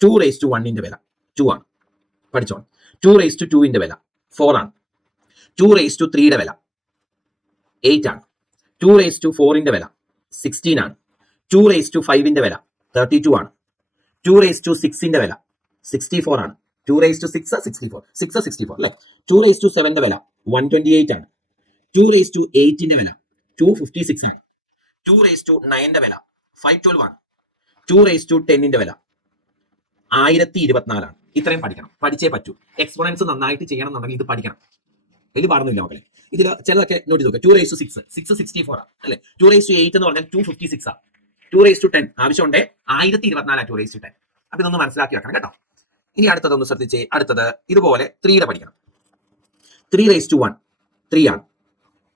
2^1 വില 2 ആണ്. പഠിച്ചോണം. 2^2 വില 4 ആണ്. 2^3 വില 8 ആണ്. 2^4 വില 16 ആണ്. 2^5 വില 32 ആണ്. 2^6 വില 64 ആണ്. 2^6 64 6 64 അല്ലെ. 2^7 വില 128 ആണ്. 2^8 വില 256 ആണ്. 2^9 വില 512 ആണ്. 2^10 വില 1024 ആണ്. ഇത്രയും പഠിക്കണം, പഠിച്ചേ പറ്റൂ. എക്സ്പോണൻസ് നന്നായിട്ട് ചെയ്യണം എന്നുണ്ടെങ്കിൽ ഇത് പഠിക്കണം. വലിയ പാടൊന്നുമില്ല മക്കളെ. ഇതിൽ ചിലതൊക്കെ നോട്ട് ചെയ്ത് നോക്കുക. 2^6 664 ആണ് അല്ലെ. 2^8 എന്ന് പറഞ്ഞാൽ 256 ആണ്. 2^10 ആവശ്യമുണ്ട് 1024 2^10. അപ്പൊ ഇതൊന്ന് മനസ്സിലാക്കി വെക്കണം കേട്ടോ. ഇനി അടുത്തതൊന്ന് ശ്രദ്ധിച്ചേ. അടുത്തത് ഇതുപോലെ 3 പഠിക്കണം. 3^1 3 ആണ്.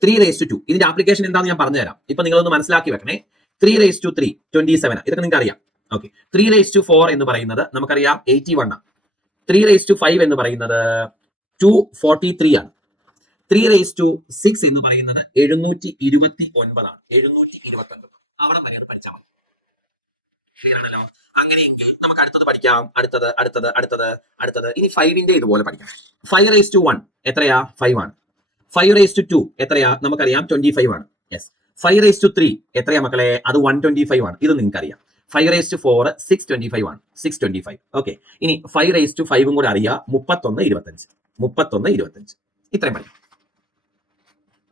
3^2 ഇതിന്റെ ആപ്ലിക്കേഷൻ എന്താണെന്ന് ഞാൻ പറഞ്ഞുതരാം. ഇപ്പൊ നിങ്ങളൊന്ന് മനസ്സിലാക്കി വെക്കണേ. 3^3 27 ഇതൊക്കെ നിങ്ങൾക്ക് അറിയാം. ഓക്കെ. 3^4 എന്ന് പറയുന്നത് നമുക്കറിയാം 81 ആണ്. 3^5 എന്ന് പറയുന്നത് 243 ആണ്. 3^6 എന്ന് പറയുന്നത് 729 ആണ്. 729 അവിടെ വരെയാണ് പഠിച്ചാൽ മതി. ശരിയാണല്ലോ. അങ്ങനെയെങ്കിൽ നമുക്ക് അടുത്തത് പഠിക്കാം. അടുത്തത് ഇനി 5ന്റെ ഇതുപോലെ പഠിക്കാം. 5^1 എത്രയാ? 5 ആണ്. 5^2 എത്രയാ? നമുക്കറിയാം 25 ആണ്. യെസ്. 5^3 എത്രയാ മക്കളെ? അത് 125 ആണ്. ഇത് നിങ്ങൾക്ക് അറിയാം. 5^4 625 ആണ്. 625. ഓക്കെ. ഇനി 5^5 കൂടെ അറിയാം 3125. ഇത്രയും പഠിക്കാം.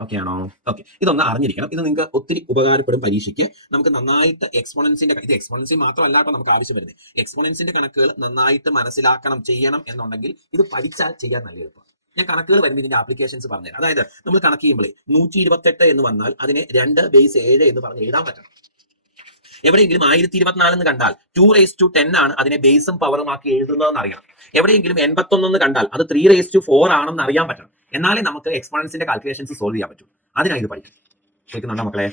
ഓക്കെ ആണോ? ഓക്കെ. ഇതൊന്ന് അറിഞ്ഞിരിക്കണം. ഇത് നിങ്ങൾക്ക് ഒത്തിരി ഉപകാരപ്പെടും പരീക്ഷയ്ക്ക്. നമുക്ക് നന്നായിട്ട് എക്സ്പോണൻസിന്റെ ഇത് എക്സ്പോണൻസിൽ മാത്രമല്ലാട്ടോ നമുക്ക് ആവശ്യം വരുന്നത്. എക്സ്പോണൻസിന്റെ കണക്കുകൾ നന്നായിട്ട് മനസ്സിലാക്കണം, ചെയ്യണം എന്നുണ്ടെങ്കിൽ ഇത് പഠിച്ചാൽ ചെയ്യാൻ നല്ല എളുപ്പം. ഞാൻ കണക്കുകൾ വരുന്ന ഇതിന്റെ ആപ്ലിക്കേഷൻസ് പറഞ്ഞുതരാം. അതായത് നമ്മൾ കണക്ക് ചെയ്യുമ്പോഴേ 128 എന്ന് വന്നാൽ അതിനെ 2^7 എന്ന് പറഞ്ഞ് എഴുതാൻ പറ്റണം. എവിടെയെങ്കിലും 1024 എന്ന് കണ്ടാൽ 2^10 ആണ് അതിനെ ബേസും പവറും ആക്കി എഴുതുന്നതെന്ന് അറിയണം. എവിടെയെങ്കിലും 81 എന്ന് കണ്ടാൽ അത് 3^4 ആണെന്ന് അറിയാൻ പറ്റണം. എന്നാലേ നമുക്ക് എക്സ്പോണൻസിന്റെ കാൽക്കുലേഷൻസ് സോൾവ് ചെയ്യാൻ പറ്റും. അതിനായി ഇത് പഠിക്കും. കേൾക്കുന്നുണ്ടോ മക്കളെ?